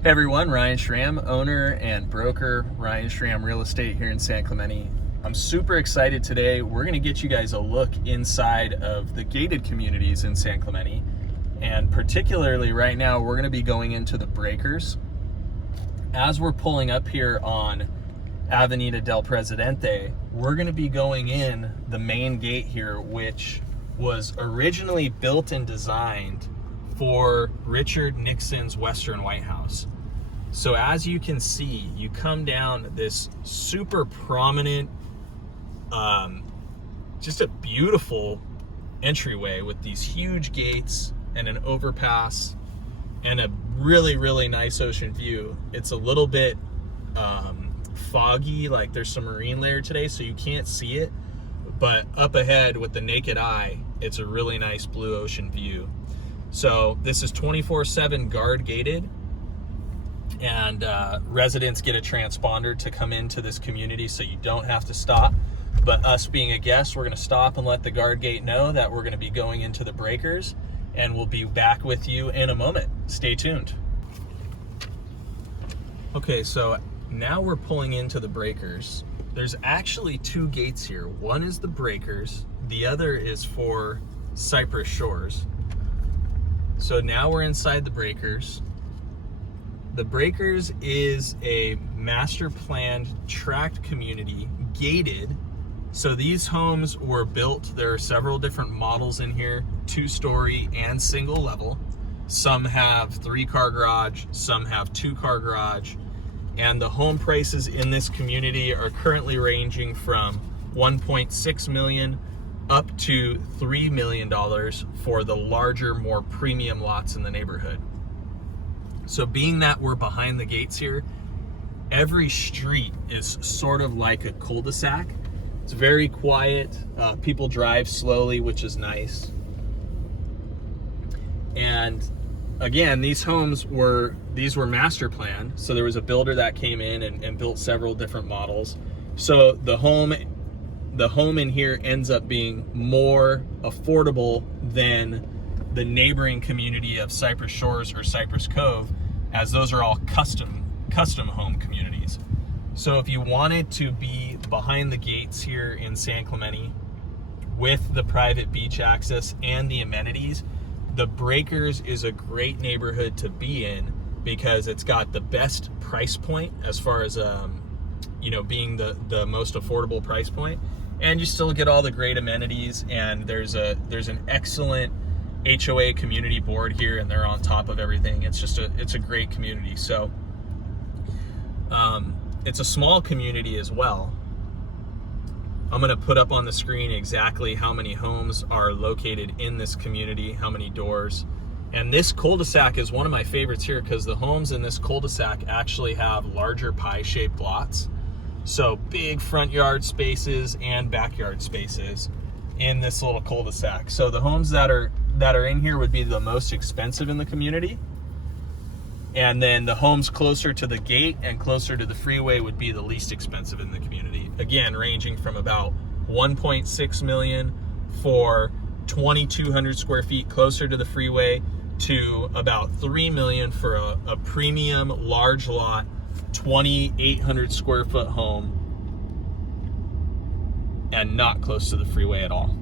Hey everyone, Ryan Schramm, owner and broker, Ryan Schramm Real Estate here in San Clemente. I'm super excited today. We're going to get you guys a look inside of the gated communities in San Clemente. And particularly right now, we're going to be going into the breakers. As we're pulling up here on Avenida del Presidente, we're going to be going in the main gate here, which was originally built and designed for Richard Nixon's Western White House. So as you can see, you come down this super prominent, just a beautiful entryway with these huge gates and an overpass and a really, really nice ocean view. It's a little bit foggy, like there's some marine layer today, so you can't see it, but up ahead with the naked eye, it's a really nice blue ocean view. So this is 24/7 guard gated, and residents get a transponder to come into this community, so you don't have to stop. But us being a guest, we're going to stop and let the guard gate know that we're going to be going into the breakers, and we'll be back with you in a moment. Stay tuned. Okay, so now we're pulling into the breakers. There's actually two gates here. One is the breakers, the other is for Cypress Shores. So now we're inside the breakers. The breakers is a master planned tract community, gated. So these homes were built, there are several different models in here, 2-story and single level. Some have 3-car garage, some have 2-car garage. And the home prices in this community are currently ranging from $1.6 million up to $3 million for the larger, more premium lots in the neighborhood. So being that we're behind the gates here, every street is sort of like a cul-de-sac. It's very quiet. People drive slowly, which is nice. And again, these homes were master planned. So there was a builder that came in and built several different models. So the home in here ends up being more affordable than the neighboring community of Cypress Shores or Cypress Cove, as those are all custom home communities. So if you wanted to be behind the gates here in San Clemente with the private beach access and the amenities, the Breakers is a great neighborhood to be in because it's got the best price point as far as being the most affordable price point, and you still get all the great amenities. And there's an excellent HOA community board here, and they're on top of everything. It's a great community. So it's a small community as well. I'm going to put up on the screen exactly how many homes are located in this community, how many doors. And this cul-de-sac is one of my favorites here because the homes in this cul-de-sac actually have larger pie-shaped lots. So big front yard spaces and backyard spaces in this little cul-de-sac. So the homes that are in here would be the most expensive in the community. And then the homes closer to the gate and closer to the freeway would be the least expensive in the community. Again, ranging from about 1.6 million for 2,200 square feet closer to the freeway to about 3 million for a premium large lot 2,800 square foot home and not close to the freeway at all.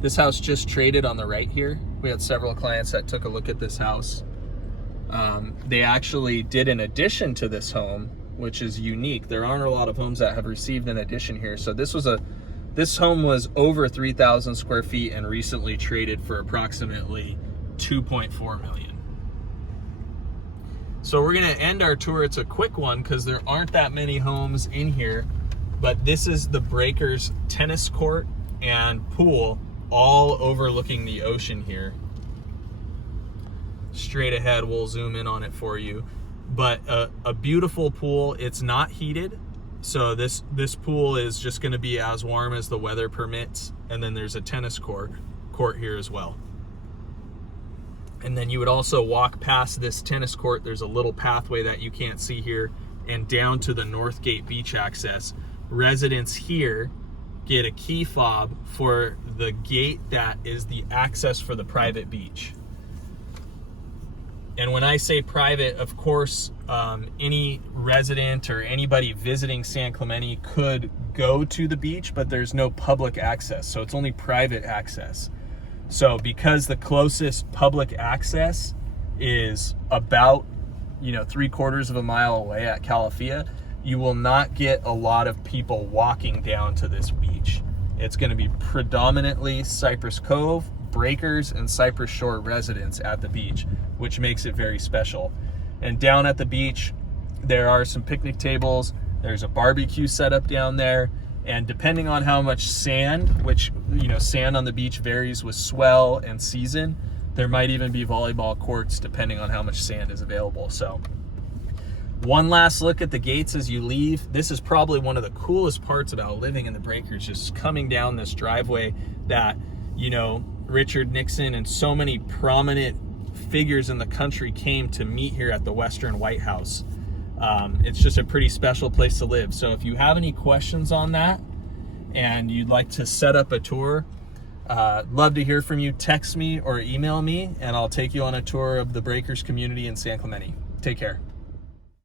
This house just traded on the right here. We had several clients that took a look at this house. They actually did an addition to this home, which is unique. There aren't a lot of homes that have received an addition here. So this home was over 3,000 square feet and recently traded for approximately 2.4 million. So we're gonna end our tour. It's a quick one because there aren't that many homes in here, but this is the Breakers tennis court and pool, all overlooking the ocean here. Straight ahead, we'll zoom in on it for you. But a beautiful pool. It's not heated, so this pool is just going to be as warm as the weather permits. And then there's a tennis court here as well. And then you would also walk past this tennis court. There's a little pathway that you can't see here, and down to the North Gate beach access. Residents here get a key fob for the gate that is the access for the private beach. And when I say private, of course, any resident or anybody visiting San Clemente could go to the beach, but there's no public access. So it's only private access. So because the closest public access is about, 3/4 of a mile away at Calafia, you will not get a lot of people walking down to this beach. It's going to be predominantly Cypress Cove, Breakers, and Cypress Shore residents at the beach, which makes it very special. And down at the beach, there are some picnic tables. There's a barbecue set up down there. And depending on how much sand, which, sand on the beach varies with swell and season, there might even be volleyball courts depending on how much sand is available. So one last look at the gates as you leave. This is probably one of the coolest parts about living in the Breakers, just coming down this driveway that, Richard Nixon and so many prominent figures in the country came to meet here at the Western White House. It's just a pretty special place to live. So if you have any questions on that and you'd like to set up a tour, love to hear from you. Text me or email me and I'll take you on a tour of the Breakers community in San Clemente. Take care.